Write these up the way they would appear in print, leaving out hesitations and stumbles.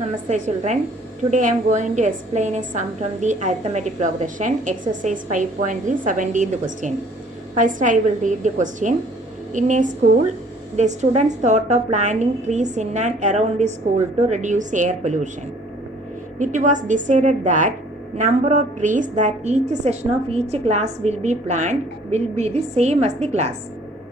Namaste children. Today I am going to explain a sum from the arithmetic progression, exercise 5.3, 17th question. First I will read the question. In a school, the students thought of planting trees in and around the school to reduce air pollution. It was decided that number of trees that each session of each class will be planted will be the same as the class.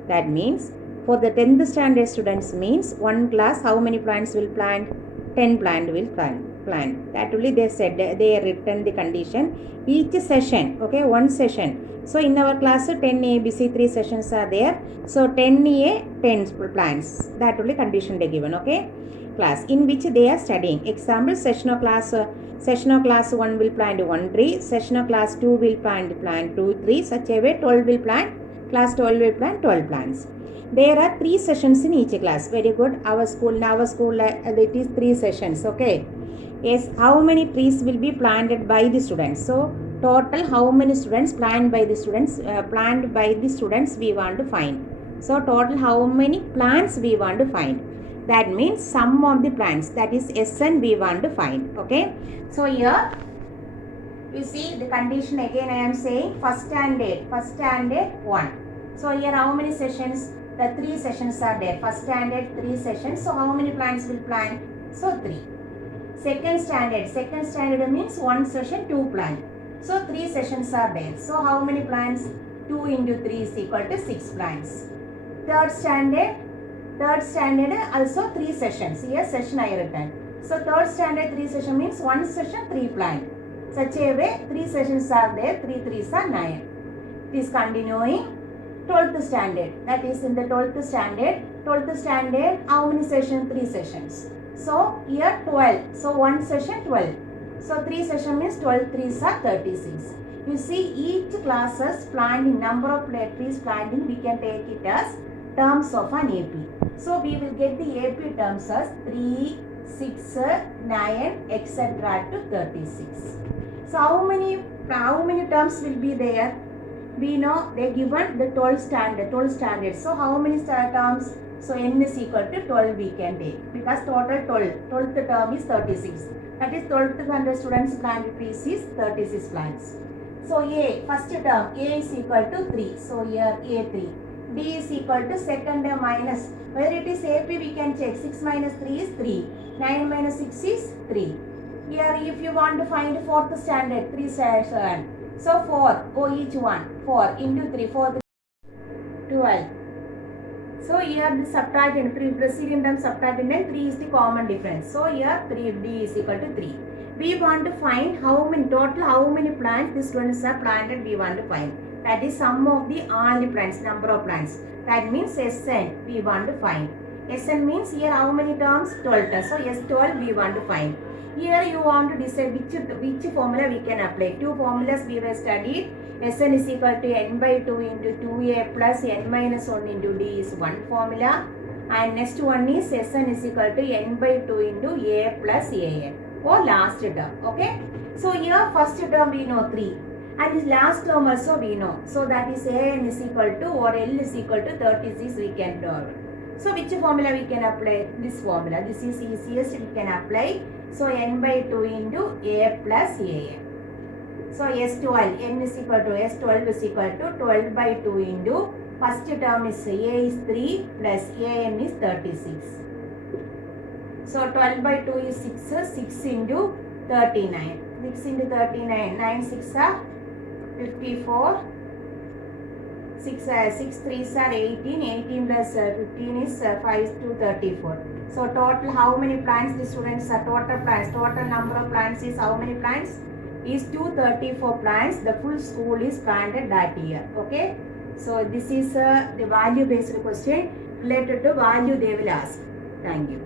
That means for the 10th standard students means one class how many plants will plant? 10 plant will plant. That only they said, they written the condition each session, okay, one session. So in our class 10 A, B, C 3 sessions are there. So 10 A, 10 plants. That only condition they given, okay. Class in which they are studying. Example, session of class 1 will plant 1 tree, session of class 2 will plant 2 trees. Such a way 12 will plant, class 12 will plant 12 plants. There are 3 sessions in each class. Very good. Our school it is 3 sessions, okay. Yes, how many trees will be planted by the students? So total how many students planted by the students we want to find. So total how many plants we want to find. That means sum of the plants, that is Sn we want to find, okay. So here you see the condition again I am saying first standard 1. So here how many sessions? The 3 sessions are there. First standard 3 sessions. So how many plants will plant? So 3. Second standard means 1 session 2 plant. So 3 sessions are there. So how many plants? 2 into 3 is equal to 6 plants. Third standard also 3 sessions. Here session I written. So third standard 3 session means 1 session 3 plant. Such a way 3 sessions are there. 3 3s are 9. It is continuing. 12th standard, that is in the 12th standard, how many sessions? 3 sessions. So here 12, so 1 session 12. So 3 session means 12 3s are 36. You see each classes planting, number of trees planting, we can take it as terms of an AP. So we will get the AP terms as 3, 6, 9, etc. to 36. So how many terms will be there? We know they given the 12 standard. So how many terms? So n is equal to 12 we can take, because total 12th term is 36. That is 12th standard students planted trees is 36 plants. So A, first term A is equal to 3. So here A3. B is equal to second term minus, whether it is AP we can check. 6 minus 3 is 3. 9 minus 6 is 3. Here if you want to find 4th standard 3 7. So 4, each one, 4 into 3, 4, 12. So here the subtracted, preceding term subtracted and 3 is the common difference. So here 3D is equal to 3. We want to find how many plants the students are planted we want to find. That is sum of the all the plants, number of plants. That means Sn we want to find. Sn means here how many terms? 12 terms. So S12 we want to find. Here you want to decide which formula we can apply. 2 formulas we were studied. Sn is equal to n by 2 into 2a plus n minus 1 into d is one formula. And next one is Sn is equal to n by 2 into a plus an, or last term. Okay. So here first term we know 3. And this last term also we know. So that is an is equal to, or L is equal to 36 we can do. So which formula we can apply? This formula. This is easiest we can apply. So n by 2 into a plus an. So S12, n is equal to S12 is equal to 12 by 2 into, first term is a is 3 plus an is 36. So 12 by 2 is 6 into 39. 6 into 39, 9 6 are 54. 6 3s are 18. 18 plus 15 is 5 to 34. So total how many plants the students are? Total number of plants is how many plants? Is 234 plants. The full school is planted that year. Okay. So this is the value based question related to value they will ask. Thank you.